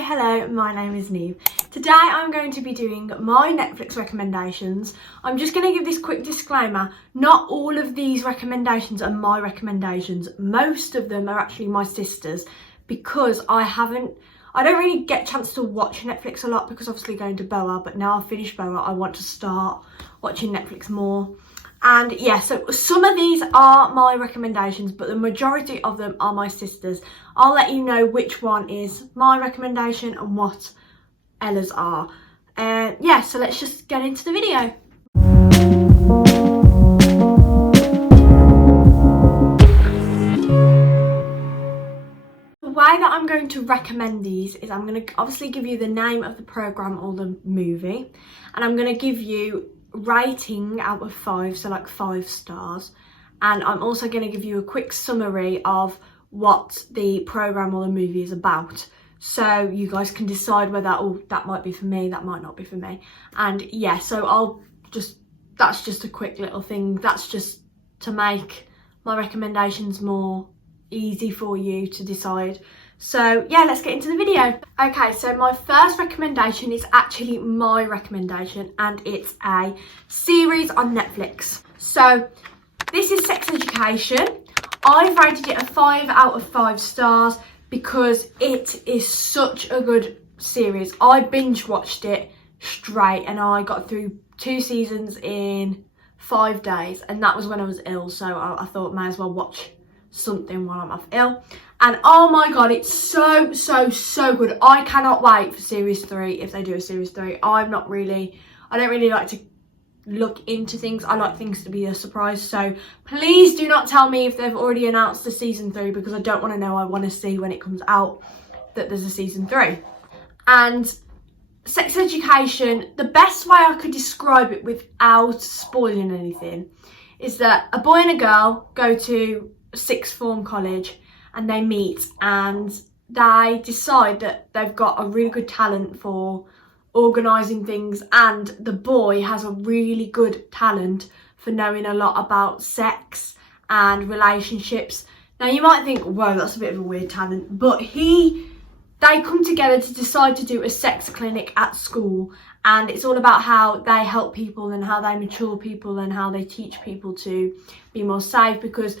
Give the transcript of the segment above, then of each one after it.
Hi, hello, my name is Neve. Today I'm going to be doing my Netflix recommendations. I'm just going to give this quick disclaimer. Not all of these recommendations are my recommendations. Most of them are actually my sister's because I don't really get a chance to watch Netflix a lot because obviously going to Boa, but now I've finished Boa, I want to start watching Netflix more. And yeah, so some of these are my recommendations, but the majority of them are my sister's. I'll let you know which one is my recommendation and what Ella's are. Yeah, so let's just get into the video. The way that I'm going to recommend these is I'm going to obviously give you the name of the programme or the movie, and I'm going to give you rating out of 5, so like 5 stars, and I'm also going to give you a quick summary of what the programme or the movie is about, so you guys can decide whether, oh, that might be for me, that might not be for me. And yeah, so that's just a quick little thing, that's just to make my recommendations more easy for you to decide. So yeah, let's get into the video. Okay, so my first recommendation is actually my recommendation, and it's a series on Netflix. So this is Sex Education. I've rated it a 5 out of 5 stars because it is such a good series. I binge watched it straight and I got through 2 seasons in 5 days, and that was when I was ill, so I thought may as well watch something while I'm off ill. And oh my god, it's so good. I cannot wait for series 3 if they do a series 3. I don't really like to look into things. I like things to be a surprise, so please do not tell me if they've already announced the season 3 because I don't want to know. I want to see when it comes out that there's a season 3. And Sex Education, the best way I could describe it without spoiling anything is that a boy and a girl go to sixth form college and they meet and they decide that they've got a really good talent for organising things, and the boy has a really good talent for knowing a lot about sex and relationships. Now you might think, whoa, that's a bit of a weird talent, but they come together to decide to do a sex clinic at school, and it's all about how they help people and how they mature people and how they teach people to be more safe, because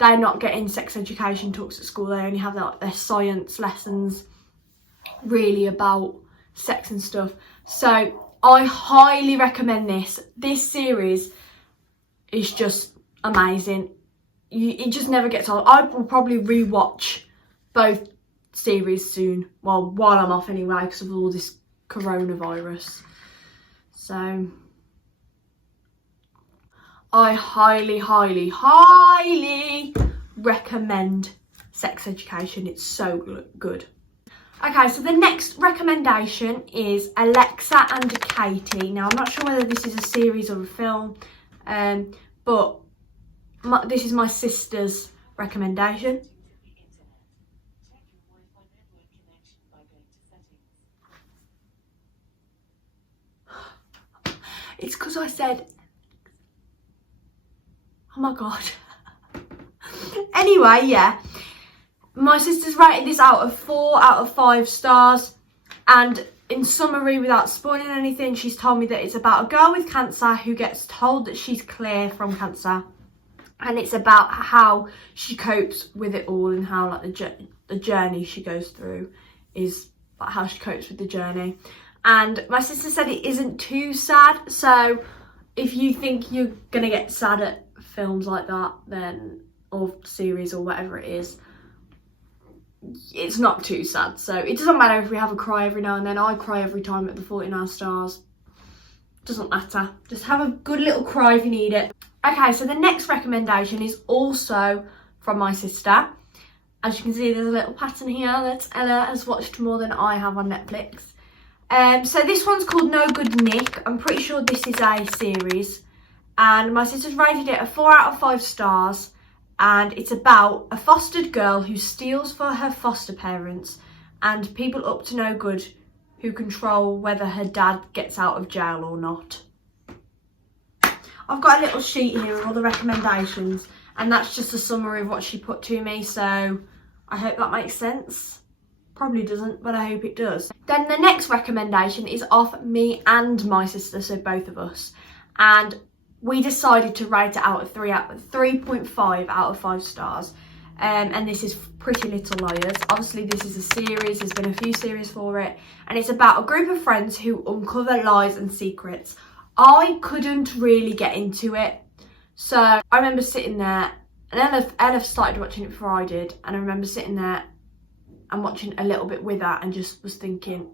they're not getting sex education talks at school. They only have their science lessons really about sex and stuff. So I highly recommend this. This series is just amazing. It just never gets old. I will probably rewatch both series soon. Well, while I'm off anyway, because of all this coronavirus. So I highly recommend Sex Education. It's so good. Okay, so the next recommendation is Alexa and Katy. Now, I'm not sure whether this is a series or a film, but this is my sister's recommendation. It's because I said, oh my god. Anyway, yeah, my sister's rated this out of 4 out of 5 stars, and in summary, without spoiling anything, she's told me that it's about a girl with cancer who gets told that she's clear from cancer, and it's about how she copes with it all and how like the journey she goes through is like how she copes with the journey. And my sister said it isn't too sad, so if you think you're gonna get sad at films like that, then, or series or whatever it is, it's not too sad. So it doesn't matter if we have a cry every now and then. I cry every time at the 49 stars. Doesn't matter. Just have a good little cry if you need it. Okay, so the next recommendation is also from my sister. As you can see, there's a little pattern here that Ella has watched more than I have on Netflix. So this one's called No Goodnik. I'm pretty sure this is a series, and my sister's rated it a 4 out of 5 stars, and it's about a fostered girl who steals for her foster parents and people up to no good who control whether her dad gets out of jail or not. I've got a little sheet here with all the recommendations, and that's just a summary of what she put to me, so I hope that makes sense. Probably doesn't, but I hope it does. Then the next recommendation is off me and my sister, so both of us. And we decided to rate it out of 3.5 out of 5 stars. And this is Pretty Little Liars. Obviously this is a series, there's been a few series for it. And it's about a group of friends who uncover lies and secrets. I couldn't really get into it. So I remember sitting there, and Ella started watching it before I did. And I remember sitting there and watching a little bit with her and just was thinking,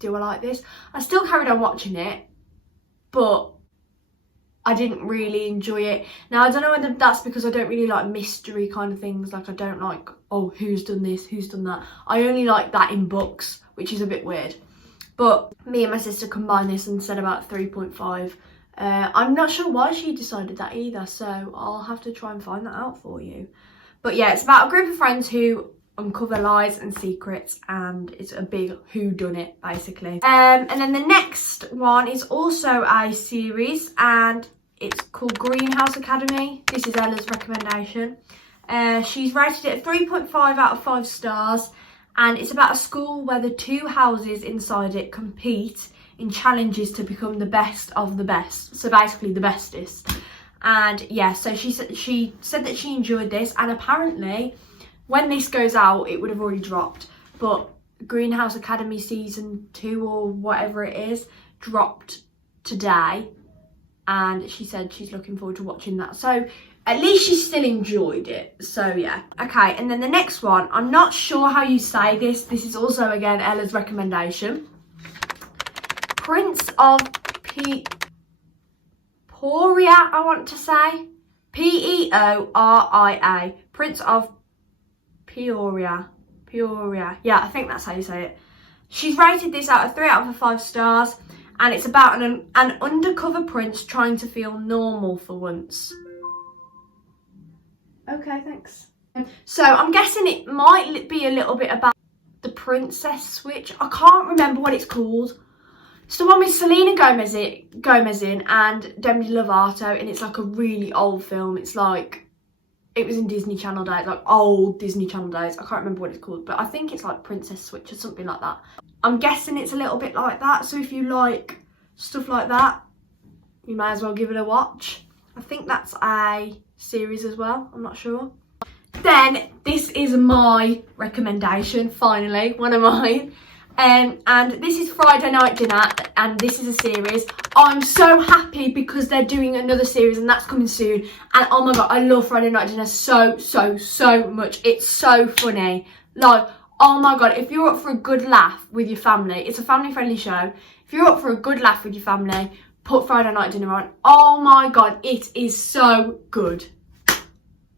do I like this? I still carried on watching it, but I didn't really enjoy it. Now, I don't know whether that's because I don't really like mystery kind of things. Like, I don't like, oh, who's done this, who's done that. I only like that in books, which is a bit weird. But me and my sister combined this and said about 3.5. I'm not sure why she decided that either, so I'll have to try and find that out for you. But yeah, it's about a group of friends who uncover lies and secrets, and it's a big whodunit basically. And then the next one is also a series, and it's called Greenhouse Academy. This is Ella's recommendation. She's rated it a 3.5 out of 5 stars, and it's about a school where the 2 houses inside it compete in challenges to become the best of the best, so basically the bestest. And yeah, so she said that she enjoyed this, and apparently when this goes out, it would have already dropped. But Greenhouse Academy season 2 or whatever it is dropped today. And she said she's looking forward to watching that. So at least she still enjoyed it. So yeah. Okay, and then the next one. I'm not sure how you say this. This is also, again, Ella's recommendation. Prince of Peoria, I want to say. Peoria. Prince of Peoria. Yeah, I think that's how you say it. She's rated this out of 3 out of 5 stars, and it's about an undercover prince trying to feel normal for once. Okay, thanks. So I'm guessing it might be a little bit about the princess switch. I can't remember what it's called. It's the one with Selena Gomez in and Demi Lovato, and it's like a really old film. It's like, it was in Disney Channel days, like old Disney Channel days. I can't remember what it's called, but I think it's like Princess Switch or something like that. I'm guessing it's a little bit like that. So if you like stuff like that, you may as well give it a watch. I think that's a series as well. I'm not sure. Then this is my recommendation, finally, one of mine. And this is Friday Night Dinner, and this is a series. I'm so happy because they're doing another series, and that's coming soon. And oh my god, I love Friday Night Dinner so much. It's so funny. Like, oh my god, if you're up for a good laugh with your family, it's a family friendly show. If you're up for a good laugh with your family, put Friday Night Dinner on. Oh my god, it is so good.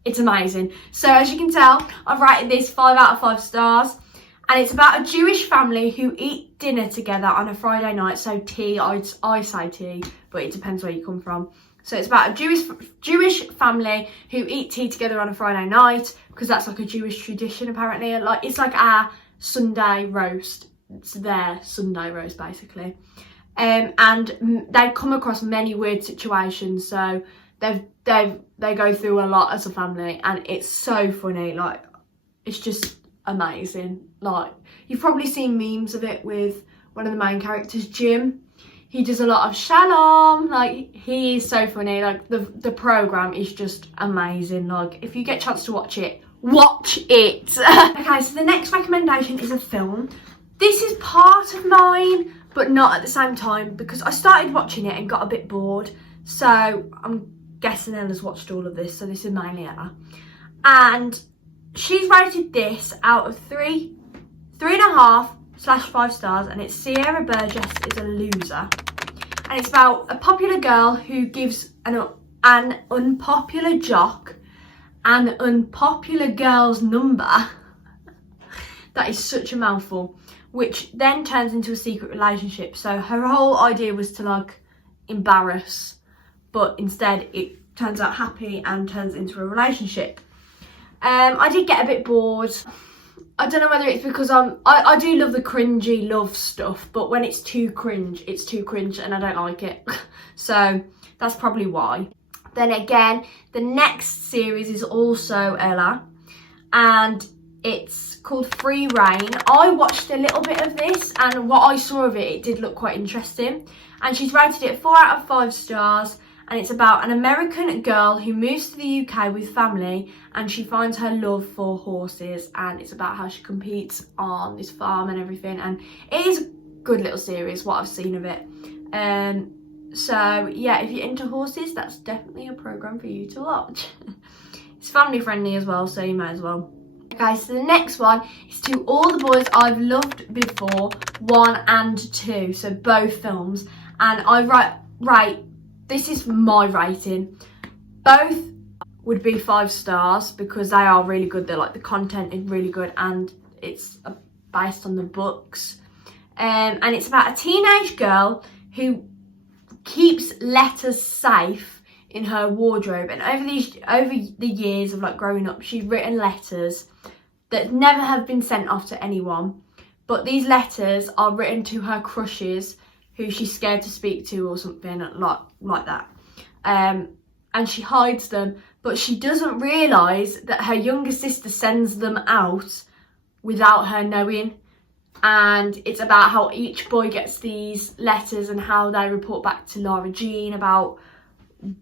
It's amazing. So as you can tell, I've rated this 5 out of 5 stars. And it's about a Jewish family who eat dinner together on a Friday night. So tea, I say tea, but it depends where you come from. So it's about a Jewish family who eat tea together on a Friday night, because that's like a Jewish tradition apparently. Like, it's like our Sunday roast. It's their Sunday roast basically. And they come across many weird situations. So they go through a lot as a family, and it's so funny. Like, it's just amazing. Like, you've probably seen memes of it with one of the main characters, Jim. He does a lot of shalom. Like, he is so funny. Like, the program is just amazing. Like, if you get a chance to watch it, watch it. Okay, so the next recommendation is a film. This is part of mine, but not at the same time, because I started watching it and got a bit bored. So I'm guessing Ella's watched all of this, so this is mainly Ella. And she's rated this out of 3.5/5 stars, and it's Sierra Burgess is a Loser. And it's about a popular girl who gives an unpopular jock an unpopular girl's number. That is such a mouthful. Which then turns into a secret relationship. So her whole idea was to, like, embarrass, but instead it turns out happy and turns into a relationship. I did get a bit bored. I don't know whether it's because I do love the cringy love stuff, but when it's too cringe, it's too cringe and I don't like it. So that's probably why. Then again, the next series is also Ella, and It's called Free Reign. I watched a little bit of this, and what I saw of it, it did look quite interesting. And she's rated it 4 out of 5 stars. And it's about an American girl who moves to the UK with family, and she finds her love for horses, and it's about how she competes on this farm and everything. And it is a good little series, what I've seen of it. So yeah, if you're into horses, that's definitely a programme for you to watch. It's family friendly as well, so you might as well. Okay, so the next one is To All the Boys I've Loved Before 1 and 2, so both films. And I rate, this is my rating. Both would be 5 stars because they are really good. They're like, the content is really good, and it's based on the books. And it's about a teenage girl who keeps letters safe in her wardrobe, and over the years of like growing up, she's written letters that never have been sent off to anyone, but these letters are written to her crushes who she's scared to speak to or something like that. And she hides them, but she doesn't realise that her younger sister sends them out without her knowing. And it's about how each boy gets these letters and how they report back to Lara Jean about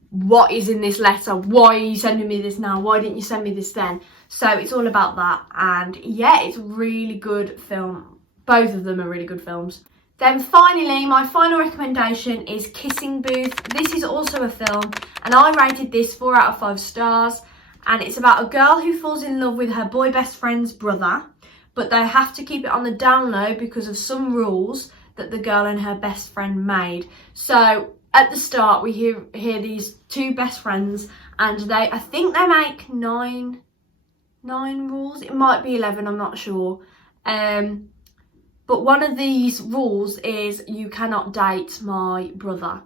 what is in this letter, why are you sending me this now, why didn't you send me this then. So it's all about that, and yeah, it's a really good film. Both of them are really good films. Then finally, my final recommendation is Kissing Booth. This is also a film, and I rated this 4 out of 5 stars. And it's about a girl who falls in love with her boy best friend's brother, but they have to keep it on the down low because of some rules that the girl and her best friend made. So at the start, we hear these 2 best friends, and I think they make nine rules. It might be 11, I'm not sure. But one of these rules is you cannot date my brother.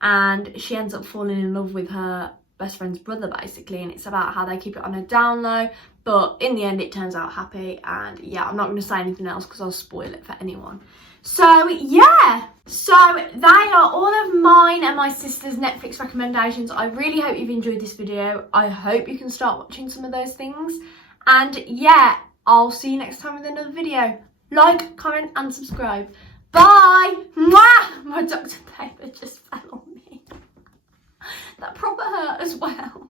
And she ends up falling in love with her best friend's brother, basically. And it's about how they keep it on a down low. But in the end, it turns out happy. And yeah, I'm not going to say anything else because I'll spoil it for anyone. So yeah, so they are all of mine and my sister's Netflix recommendations. I really hope you've enjoyed this video. I hope you can start watching some of those things. And yeah, I'll see you next time with another video. Like, comment and subscribe. Bye! Mwah! My Dr. Paper just fell on me. That proper hurt as well.